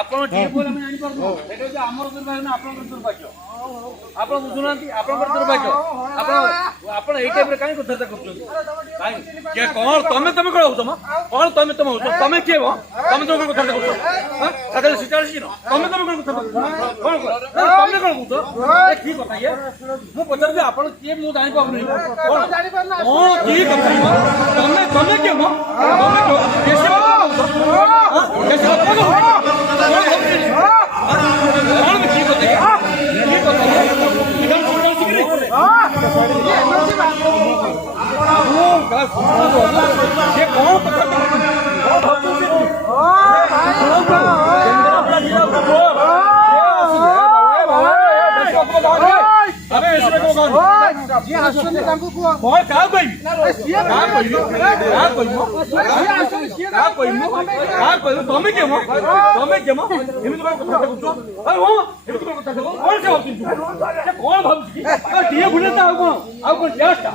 ଆପଣ ଠିକ ବୋଲେ ଆମେ ଜାଣିପାରୁଛୁ ଏଇଟା ହଉଛି ଆମର ଦୁର୍ଭାଗ୍ୟ ନା ଆପଣଙ୍କର ଦୁର୍ଭାଗ୍ୟ ଆପଣ ବୁଝୁନାହାନ୍ତି ଆପଣଙ୍କର ଦୁର୍ଭାଗ୍ୟ ଆପଣ ଏଇ ଟାଇପରେ କାହିଁ କଥାବାର୍ତ୍ତା କରୁଛନ୍ତି କଣ ତମେ ତମେ କଣ ହଉଛ କଣ ତମେ ତମେ ହଉଛ ତମେ କିଏ ତମେ ତମେ କଣ କଥାବାର୍ତ୍ତା କରୁଛ ସାଧାରଣ ସିଚାଳିଶ ତମେ ତମେ କଣ କଥା କଣ ତମେ କଣ କହୁଛ କି କଥା ଇଏ ମୁଁ ପଚାରୁଛି ଆପଣ କିଏ ମୁଁ ଜାଣିପାରୁନି କଣ କି କଥା ତମେ ତମେ କିଏ ମ ତମେ କିଏ ତମେ କିଏ ଏମିତି କଣ କଥା କହୁଛ ଏମିତି କଣ କଥା କଣ ଭାବୁଛି ଟିଏ ଭୁଲେ ଆଉ କଣ ଟେଷ୍ଟା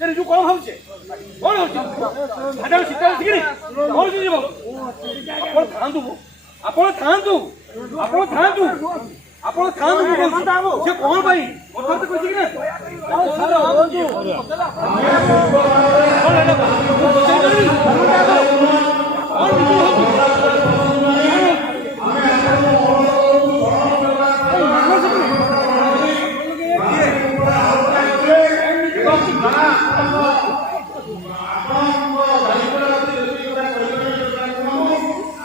ଯୋଉ କଣ ଭାବୁଛେ କଣ ହଉଛି ଶୀତ ଆସିକିରି କଣ ଯିବ ଆପଣ ଥାଆନ୍ତୁ ଆପଣ ଥାଆନ୍ତୁ ଆପଣ ଥାଆନ୍ତୁ ଆପଣ ଥାଆନ୍ତୁ ସେ କଣ ପାଇଁ କଥାବାର୍ତ୍ତା